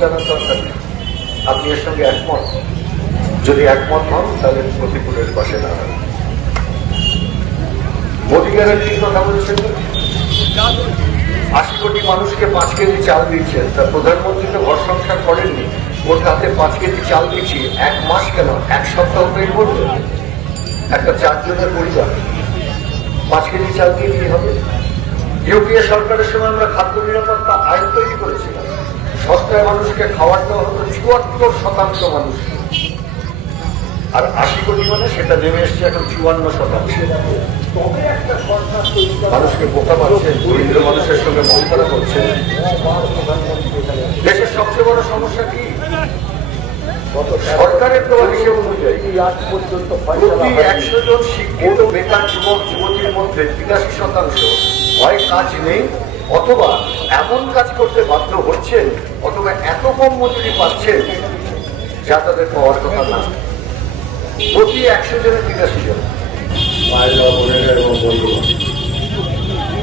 জানার দরকার নেই। আপনি এর সঙ্গে একমত? যদি একমত হন, তাহলে প্রতিকূলের পাশে দাঁড়ান। মোদী গ্যারান্টির কথা বলছেন আশি কোটি মানুষকে পাঁচ কেজি চাল দিচ্ছেন তা প্রধানমন্ত্রী তো ঘর সংসার করেননি। ওর হাতে পাঁচ কেজি চাল দিচ্ছি। এক মাস কেন? এক সপ্তাহ তৈরি করবে? একটা চারজনের পরিবার। পাঁচ কেজি চাল দিয়ে কি হবে? ইউপিএ সরকারের সময় আমরা খাদ্য নিরাপত্তা আইন তৈরি করেছিলাম। সস্তায় মানুষকে দেওয়া হতো চুয়াত্তর শতাংশ মানুষ। আর আশি কোটি মানে সেটা নেমে এসছে এখন চুয়ান্ন শতাংশ। মানুষকে বোকা পাচ্ছে দরিদ্র মানুষের সঙ্গে মস্করা করছে। দেশের সবচেয়ে বড় সমস্যা কি? সরকারের দেওয়া হিসেব অনুযায়ী পর্যন্ত একশো জন শিক্ষিত বেকার যুবক, যুবতীর মধ্যে তিরাশি শতাংশ হয় কাজ নেই। অথবা এমন কাজ করতে বাধ্য হচ্ছেন অথবা এত কম মজুরি পাচ্ছেন যা তাদের পাওয়ার কথা না। প্রতি একশো জনের তিরাশি জন। এবং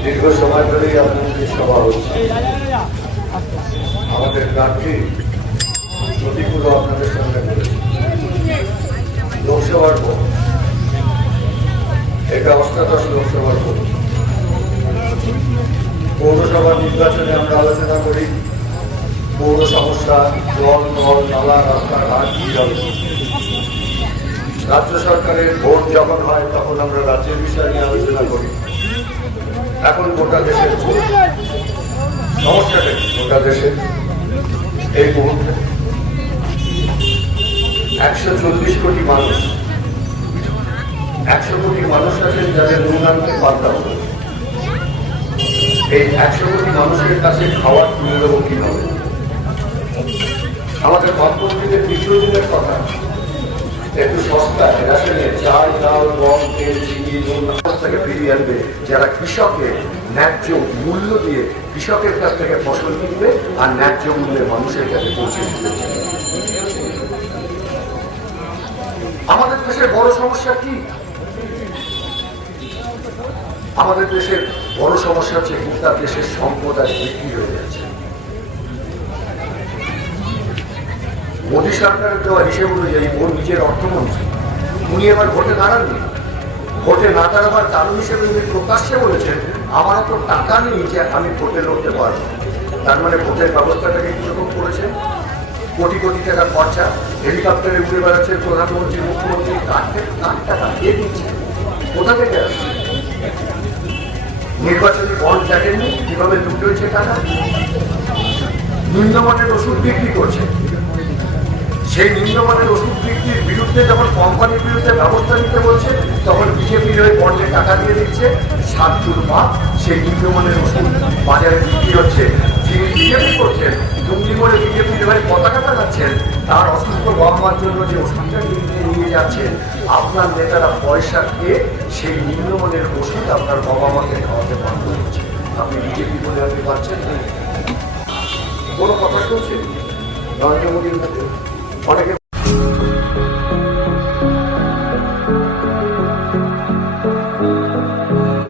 দীর্ঘ সময় ধরেই আপনাদের সভা হচ্ছে। আমাদের প্রার্থী প্রতিকূল আপনাদের সঙ্গে করেছে। পৌরসভা নির্বাচনে আমরা আলোচনা করি। পৌর সমস্যা জল, নল, নালা রাস্তাঘাট রাজ্য সরকারের ভোট যখন হয়, তখন আমরা রাজ্যের বিষয় নিয়ে আলোচনা করি। এখন গোটা দেশের সমস্যাটা গোটা দেশের এই মুহূর্তে একশো চল্লিশ কোটি মানুষ, একশো কোটি মানুষ আছেন যাদের নুন আনতে পারতাম এই একশো কোটি মানুষের কাছে খাওয়ার তুলে দেবো কীভাবে? আমাদের বামপন্থীদের দীর্ঘদিনের কথা। একটু সস্তায়, রেশনে চাল, ডাল, গম, তেল, চিনি নুন থেকে ফিরিয়ে আনবে যারা কৃষকের ন্যায্য মূল্য দিয়ে কৃষকের কাছ থেকে ফসল কিনবে আর ন্যায্য মূল্যে মানুষের কাছে পৌঁছে দিবে আমাদের দেশের বড় সমস্যা কি? আমাদের দেশের বড় সমস্যা হচ্ছে গোটা দেশের সম্পদ আর বিক্রি হয়ে যাচ্ছে। মোদী সরকারের দেওয়া হিসেব অনুযায়ী ওর নিজের অর্থমন্ত্রী, উনি এবার ভোটে দাঁড়াননি। ভোটে না দাঁড়াবার কারণ হিসেবে উনি প্রকাশ্যে বলেছেন আমার তো টাকা নেই যে আমি ভোটে লড়তে পারব। তার মানে ভোটের ব্যবস্থাটাকে কীরকম করেছেন? কোটি কোটি টাকা খরচা, হেলিকপ্টারে উড়ে বেড়াচ্ছে প্রধানমন্ত্রী, মুখ্যমন্ত্রী কার টাকা? কে দিচ্ছে? কোথা থেকে আসছে? নির্বাচনী বন্ড দেখেননি কীভাবে লুট হয়েছে টাকা? নিম্নমানের ওষুধ বিক্রি করছে। সেই নিম্নমানের ওষুধ বিক্রির বিরুদ্ধে যখন কোম্পানির বিরুদ্ধে ব্যবস্থা নিতে বলছে, তখন বিজেপির ওই বন্ডে টাকা দিয়ে দিচ্ছে সাতচুর মাপ সেই নিম্নমানের ওষুধ বাজারে বিক্রি হচ্ছে। যিনি বিজেপি করছেন টুঙ্গি করে বিজেপির হয়ে পতাকা টানাচ্ছেন, তার অসুস্থ বাবা মার জন্য যে ওষুধটা কিনতে নিয়ে যাচ্ছেন, আপনার নেতারা পয়সা খেয়ে সেই নিম্নমানের ওষুধ আপনার বাবা মাকে খাওয়াতে বাধ্য হচ্ছে। আপনি বিজেপি বলে আপনি পাচ্ছেন কোনো কথা শুনছেন? নরেন্দ্র মোদীর মধ্যে? Ahora que